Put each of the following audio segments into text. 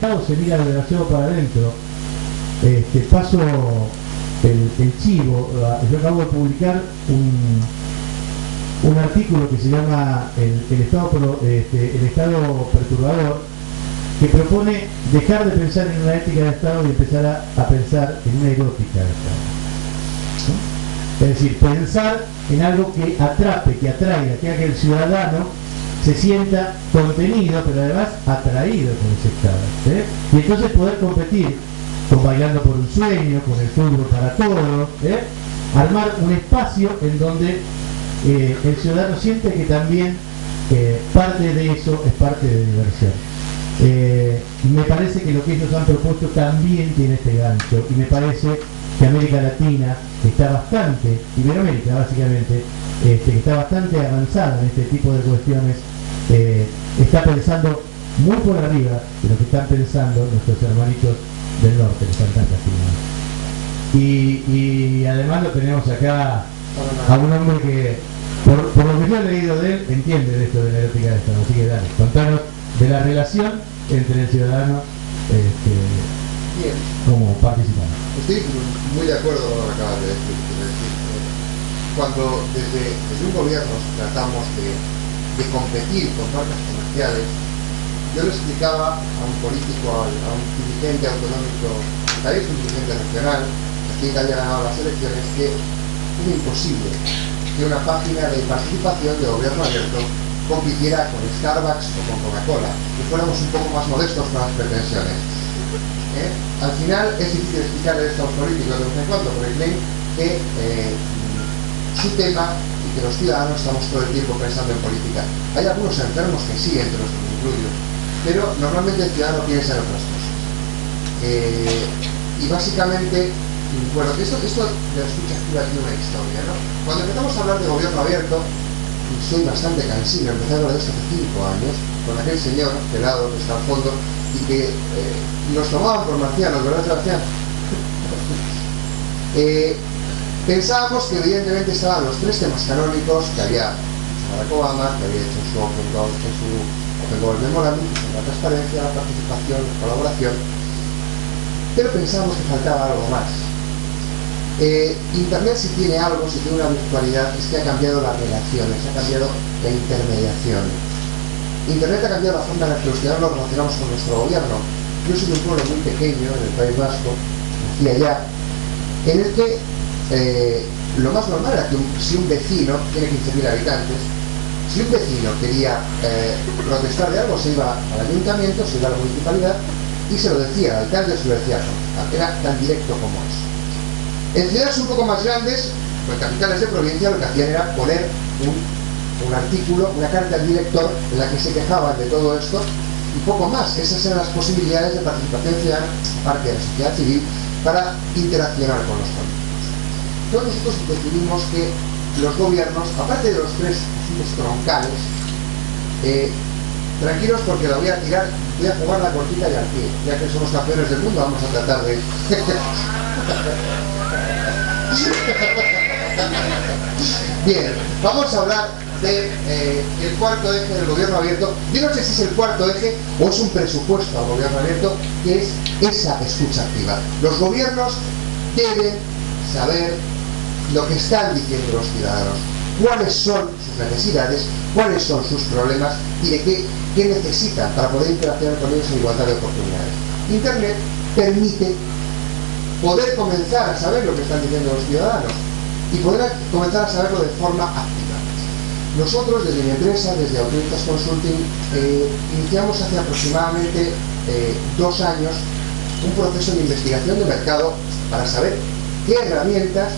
Estado se mira demasiado para adentro. Paso el chivo. Yo acabo de publicar un artículo que se llama el Estado perturbador, que propone dejar de pensar en una ética de Estado y empezar a pensar en una erótica de Estado, ¿no? Es decir, pensar en algo que atrape, que atraiga, que haga que el ciudadano se sienta contenido, pero además atraído con ese Estado, y entonces poder competir con Bailando por un Sueño, con el fútbol para todos, armar un espacio en donde el ciudadano siente que también parte de eso es parte de diversión. Me parece que lo que ellos han propuesto también tiene este gancho, y me parece que América Latina está bastante, Iberoamérica básicamente, que está bastante avanzada en este tipo de cuestiones, está pensando muy por arriba de lo que están pensando nuestros hermanitos del norte, que están tan castigados. Y además lo tenemos acá a un hombre que, por lo que yo he leído de él, entiende de esto de la erótica de Estado. Así que dale, contanos de la relación entre el ciudadano como participante. Estoy muy de acuerdo con lo que acabas de decir. Cuando desde un gobierno tratamos de competir con marcas comerciales, yo le explicaba a un político, a un dirigente autonómico del país, un dirigente regional, aquí que haya ganado las elecciones, que es imposible que una página de participación de gobierno abierto compitiera con Starbucks o con Coca-Cola, que fuéramos un poco más modestos con las pretensiones. Al final es difícil explicarle esto a los políticos de vez en cuando, porque creen que su tema y que los ciudadanos estamos todo el tiempo pensando en política. Hay algunos enfermos que sí, entre los que me incluyo, pero normalmente el ciudadano piensa en otras cosas. Y básicamente, bueno, esto de la escucha activa tiene una historia, ¿no? Cuando empezamos a hablar de gobierno abierto, y soy bastante cansino, empecé a hablar de esto hace 5 años, con aquel señor pelado que está al fondo, y que nos tomaban por marcianos, ¿verdad, Sebastián? Pensábamos que evidentemente estaban los 3 temas canónicos que había Barack Obama, que había hecho su Open Goals Memorandum, la transparencia, la participación, la colaboración, pero pensábamos que faltaba algo más. Internet, si tiene algo, si tiene una virtualidad, es que ha cambiado las relaciones, ha cambiado la intermediación. Internet ha cambiado la forma en la que los ciudadanos nos relacionamos con nuestro gobierno. Yo soy de un pueblo muy pequeño, en el País Vasco, nací allá, en el que lo más normal era que si un vecino tiene 15.000 habitantes, si un vecino quería protestar de algo, se iba al ayuntamiento, se iba a la municipalidad y se lo decía al alcalde, se lo decía al concejal. Era tan directo como eso. En ciudades un poco más grandes, o en capitales de provincia, lo que hacían era poner un artículo, una carta al director en la que se quejaban de todo esto y poco más. Esas eran las posibilidades de participación ciudadana, aparte de la sociedad civil, para interaccionar con los políticos. Entonces nosotros decidimos que los gobiernos, aparte de los 3 asuntos troncales, tranquilos porque la voy a tirar, voy a jugar la cortita y al pie, ya que somos campeones del mundo, vamos a tratar de... Bien, vamos a hablar del cuarto eje del gobierno abierto. Yo no sé si es el cuarto eje o es un presupuesto al gobierno abierto, que es esa escucha activa. Los gobiernos deben saber lo que están diciendo los ciudadanos, cuáles son sus necesidades, cuáles son sus problemas y de qué necesitan para poder interaccionar con ellos en igualdad de oportunidades. Internet permite poder comenzar a saber lo que están diciendo los ciudadanos y poder comenzar a saberlo de forma activa. Nosotros, desde mi empresa, desde Autoritas Consulting, iniciamos hace aproximadamente 2 años un proceso de investigación de mercado para saber qué herramientas,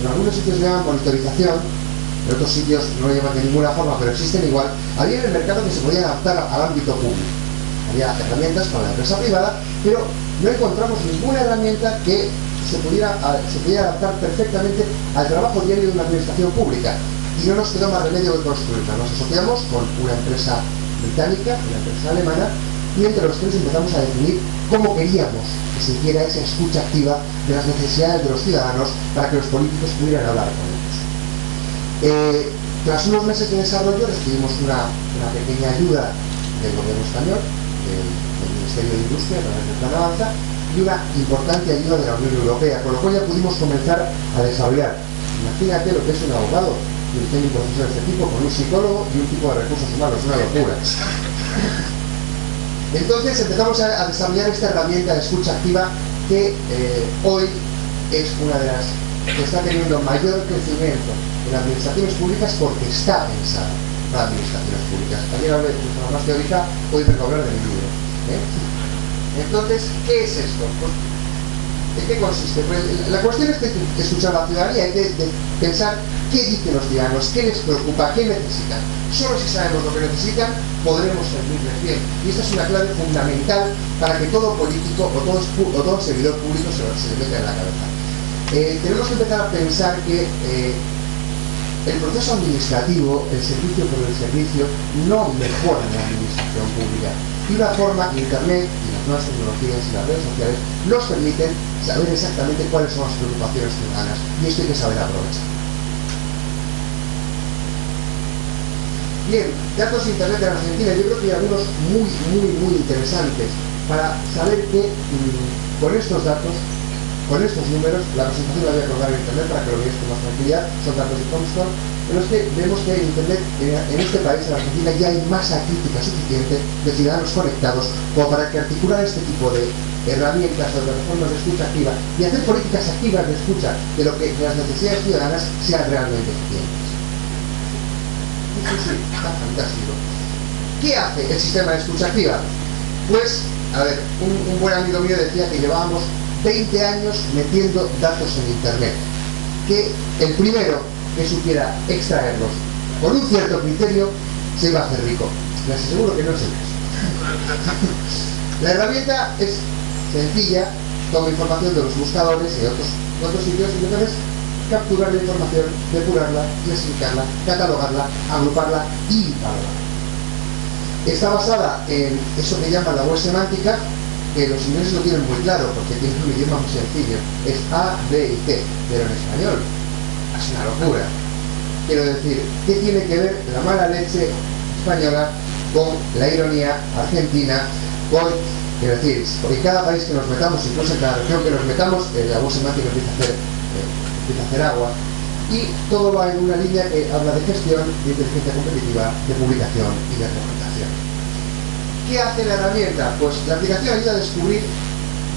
en algunos sitios se llaman monitorización, en otros sitios no lo llaman de ninguna forma, pero existen igual, había en el mercado que se podían adaptar al ámbito público. Había herramientas para la empresa privada, pero no encontramos ninguna herramienta que se pudiera adaptar perfectamente al trabajo diario de una administración pública. Y no nos quedó más remedio que construirla. Nos asociamos con una empresa británica, una empresa alemana, y entre los 3 empezamos a definir cómo queríamos que se hiciera esa escucha activa de las necesidades de los ciudadanos para que los políticos pudieran hablar con ellos. Tras unos meses de desarrollo recibimos una pequeña ayuda del gobierno español, del Ministerio de Industria a través del Plan Avanza y una importante ayuda de la Unión Europea, con lo cual ya pudimos comenzar a desarrollar. Imagínate lo que es un abogado y un técnico profesor de este tipo con un psicólogo y un tipo de recursos humanos, una locura. Entonces empezamos a desarrollar esta herramienta de escucha activa que hoy es una de las que está teniendo mayor crecimiento en administraciones públicas porque está pensada para administraciones públicas. Ayer hablé de forma más teórica, hoy vengo a hablar de mi libro. Entonces, ¿qué es esto? Pues, ¿en qué consiste? Pues, la cuestión es de escuchar a la ciudadanía, hay que pensar qué dicen los ciudadanos, qué les preocupa, qué necesitan. Solo si sabemos lo que necesitan, podremos servirles bien. Y esta es una clave fundamental para que todo político o todo servidor público se le meta en la cabeza. Tenemos que empezar a pensar que el proceso administrativo, el servicio por el servicio, no mejora en la administración pública. Y una forma, Internet y las nuevas tecnologías y las redes sociales nos permiten saber exactamente cuáles son las preocupaciones ciudadanas. Y esto hay que saber aprovechar. Bien, datos de Internet en Argentina, yo creo que hay algunos muy interesantes para saber que con estos datos, con estos números, la presentación la voy a colgar en Internet para que lo veáis con más tranquilidad, son datos de Comscore, pero es que vemos que en Internet, en este país, en Argentina, ya hay masa crítica suficiente de ciudadanos conectados como para que articular este tipo de herramientas o de plataformas de escucha activa y hacer políticas activas de escucha de lo que las necesidades ciudadanas sean realmente eficientes. Sí, está fantástico. ¿Qué hace el sistema de escucha activa? Pues, a ver, un buen amigo mío decía que llevábamos 20 años metiendo datos en Internet, que el primero que supiera extraerlos con un cierto criterio se iba a hacer rico. Les aseguro que no es el caso. La herramienta es sencilla, toma información de los buscadores y de otros sitios y entonces capturar la información, depurarla, clasificarla, catalogarla, agruparla y valorarla. Está basada en eso que llaman la web semántica, que los ingleses lo tienen muy claro porque tienen un idioma muy sencillo. Es A, B y C, pero en español es una locura. Quiero decir, ¿qué tiene que ver la mala leche española con la ironía argentina, con... Quiero decir, en cada país que nos metamos, incluso en cada región que nos metamos, la web semántica empieza a hacer agua, y todo va en una línea que habla de gestión, de inteligencia competitiva, de publicación y de argumentación. ¿Qué hace la herramienta? Pues la aplicación ayuda a descubrir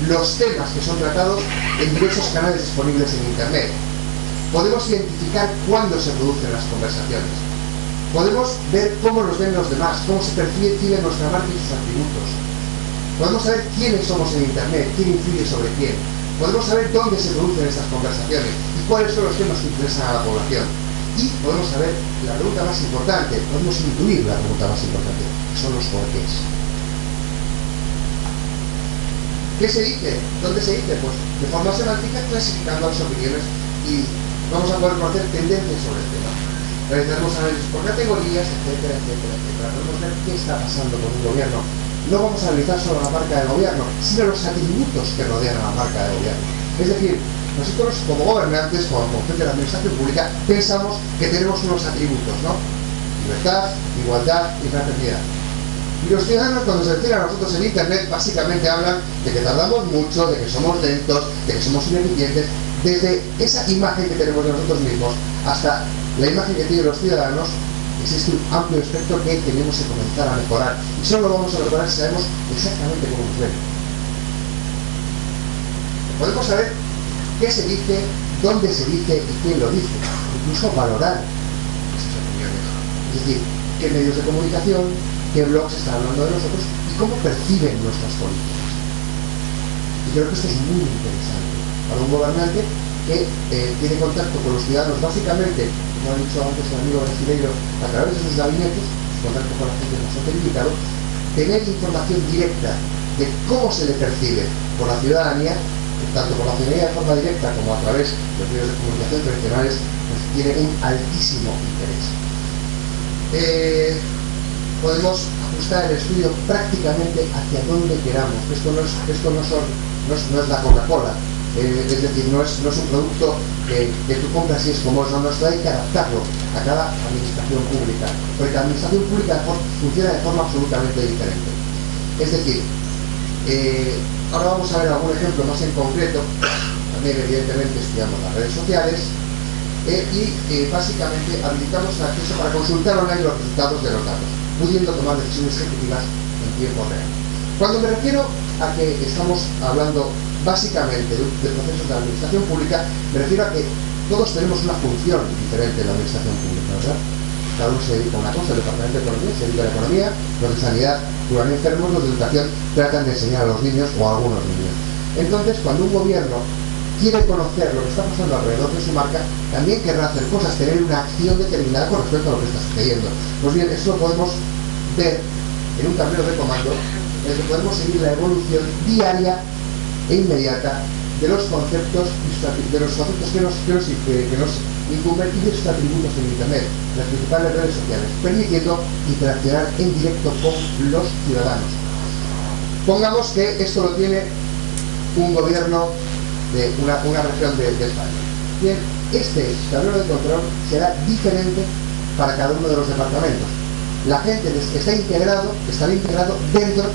los temas que son tratados en diversos canales disponibles en Internet. Podemos identificar cuándo se producen las conversaciones. Podemos ver cómo nos ven los demás, cómo se percibe nuestra marca y sus atributos. Podemos saber quiénes somos en Internet, quién influye sobre quién. Podemos saber dónde se producen estas conversaciones y cuáles son los temas que interesan a la población. Y podemos saber la pregunta más importante, podemos intuir la pregunta más importante, que son los porqués. ¿Qué se dice? ¿Dónde se dice? Pues de forma semántica, clasificando las opiniones y vamos a poder conocer tendencias sobre el tema. Realizaremos análisis por categorías, etcétera. Podemos ver qué está pasando con un gobierno. No vamos a analizar solo la marca del gobierno, sino los atributos que rodean a la marca del gobierno. Es decir, nosotros como gobernantes, como gente de la administración pública, pensamos que tenemos unos atributos, ¿no? Libertad, igualdad y fraternidad. Y los ciudadanos, cuando se refieren a nosotros en Internet, básicamente hablan de que tardamos mucho, de que somos lentos, de que somos ineficientes. Desde esa imagen que tenemos de nosotros mismos hasta la imagen que tienen los ciudadanos, existe un amplio espectro que tenemos que comenzar a mejorar. Y solo lo vamos a mejorar si sabemos exactamente cómo nos ven. Podemos saber qué se dice, dónde se dice y quién lo dice. Incluso valorar esas opiniones. Es decir, qué medios de comunicación, qué blogs están hablando de nosotros y cómo perciben nuestras políticas. Y creo que esto es muy interesante para un gobernante que tiene contacto con los ciudadanos básicamente, como ha dicho antes el amigo brasileño, a través de sus gabinetes, contacto con la gente bastante limitado, tener información directa de cómo se le percibe por la ciudadanía, tanto por la ciudadanía de forma directa como a través de los medios de comunicación tradicionales, pues tiene un altísimo interés. Podemos ajustar el estudio prácticamente hacia donde queramos. Esto no es la Coca-Cola. Es decir, no es un producto que tú compras y es como eso, no, esto hay que adaptarlo a cada administración pública, porque la administración pública funciona de forma absolutamente diferente. Es decir, Ahora vamos a ver algún ejemplo más en concreto. También evidentemente estudiamos las redes sociales básicamente habilitamos el acceso para consultar online los resultados de los datos, pudiendo tomar decisiones ejecutivas en tiempo real. Cuando me refiero a que estamos hablando básicamente de procesos de la administración pública, me refiero a que todos tenemos una función diferente en la administración pública, ¿verdad? Cada uno se dedica a una cosa. El departamento de economía se dedica a la economía, los de sanidad curan enfermos, los de educación tratan de enseñar a los niños o a algunos niños. Entonces, cuando un gobierno quiere conocer lo que está pasando alrededor de su marca, también querrá hacer cosas, tener una acción determinada con respecto a lo que está sucediendo. Pues bien, eso lo podemos ver en un tablero de comando en el que podemos seguir la evolución diaria e inmediata de los conceptos que nos incumben y de sus atributos en Internet, las principales redes sociales, permitiendo interaccionar en directo con los ciudadanos. Pongamos que esto lo tiene un gobierno de una región de España. Bien, este tablero de control será diferente para cada uno de los departamentos. La gente estará integrado dentro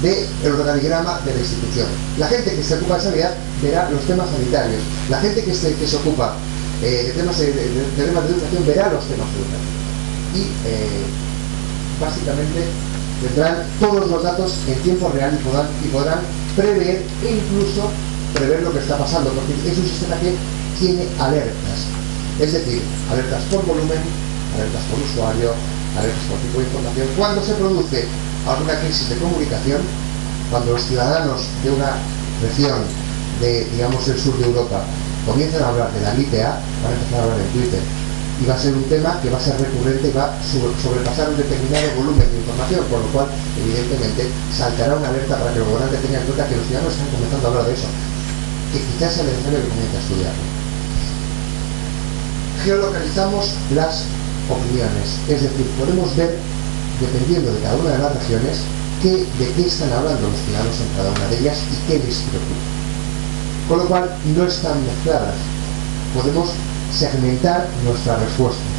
del organigrama de la institución. La gente que se ocupa de sanidad verá los temas sanitarios. La gente que se ocupa de temas de educación verá los temas educativos. Y básicamente tendrán todos los datos en tiempo real y podrán prever e incluso prever lo que está pasando, porque es un sistema que tiene alertas, es decir, alertas por volumen, alertas por usuario, alertas por tipo de información. Cuando se produce alguna crisis de comunicación, cuando los ciudadanos de una región de, digamos, el sur de Europa comienzan a hablar de la gripe A, van a empezar a hablar en Twitter, y va a ser un tema que va a ser recurrente y va a sobrepasar un determinado volumen de información, por lo cual, evidentemente, saltará una alerta para que el gobernante tenga en cuenta que los ciudadanos están comenzando a hablar de eso, que quizás sea necesario que comience a estudiarlo. Geolocalizamos las opiniones, es decir, podemos ver, dependiendo de cada una de las regiones, de qué están hablando los ciudadanos en cada una de ellas y qué les preocupa. Con lo cual, no están mezcladas. Podemos segmentar nuestras respuestas.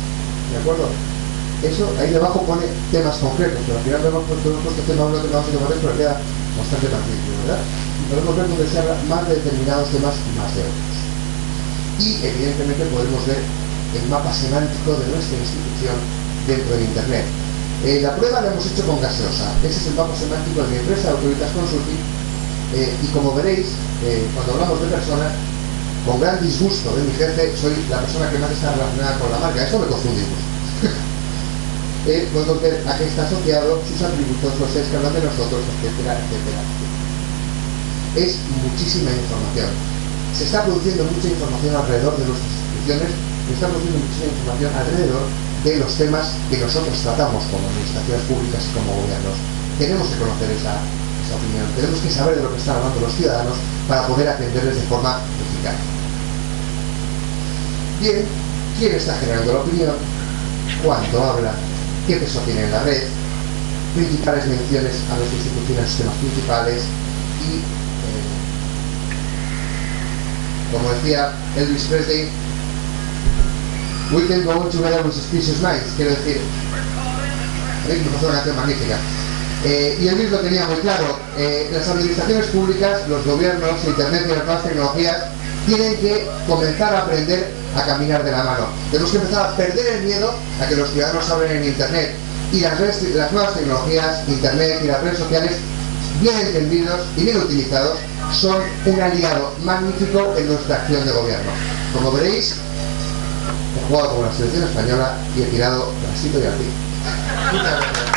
¿De acuerdo? Eso, ahí debajo pone temas concretos, pero al final hemos puesto tema 1, tema 2 y tema 3, pero queda bastante tantísimo, ¿verdad? Y podemos ver donde se habla más de determinados temas y más de otros. Y evidentemente podemos ver el mapa semántico de nuestra institución dentro de Internet. La prueba la hemos hecho con Gaseosa. Ese es el mapa semántico de mi empresa, Autoritas Consulting, y como veréis, cuando hablamos de personas, con gran disgusto de mi jefe, soy la persona que más está relacionada con la marca. Esto me confunde incluso. Podemos ver a qué está asociado, sus atributos, los seres que hablan de nosotros, etcétera, etcétera. Es muchísima información. Se está produciendo mucha información alrededor de nuestras instituciones, se está produciendo muchísima información alrededor de los temas que nosotros tratamos como administraciones públicas y como gobiernos. Tenemos que conocer esa opinión, tenemos que saber de lo que están hablando los ciudadanos para poder atenderles de forma eficaz. Bien, ¿quién está generando la opinión? ¿Cuánto habla? ¿Qué peso tiene en la red? Principales menciones a las instituciones, sistemas principales y, como decía Elvis Presley, we can go together with suspicious minds, quiero decir, me pasó una canción magnífica. Y Elvis lo tenía muy claro, las administraciones públicas, los gobiernos, Internet y las nuevas tecnologías tienen que comenzar a aprender a caminar de la mano. Tenemos que empezar a perder el miedo a que los ciudadanos hablen en Internet. Y las nuevas tecnologías, Internet y las redes sociales, bien entendidos y bien utilizados, son un aliado magnífico en nuestra acción de gobierno. Como veréis, he jugado con la selección española y he tirado Brasil y Arti. Muchas gracias.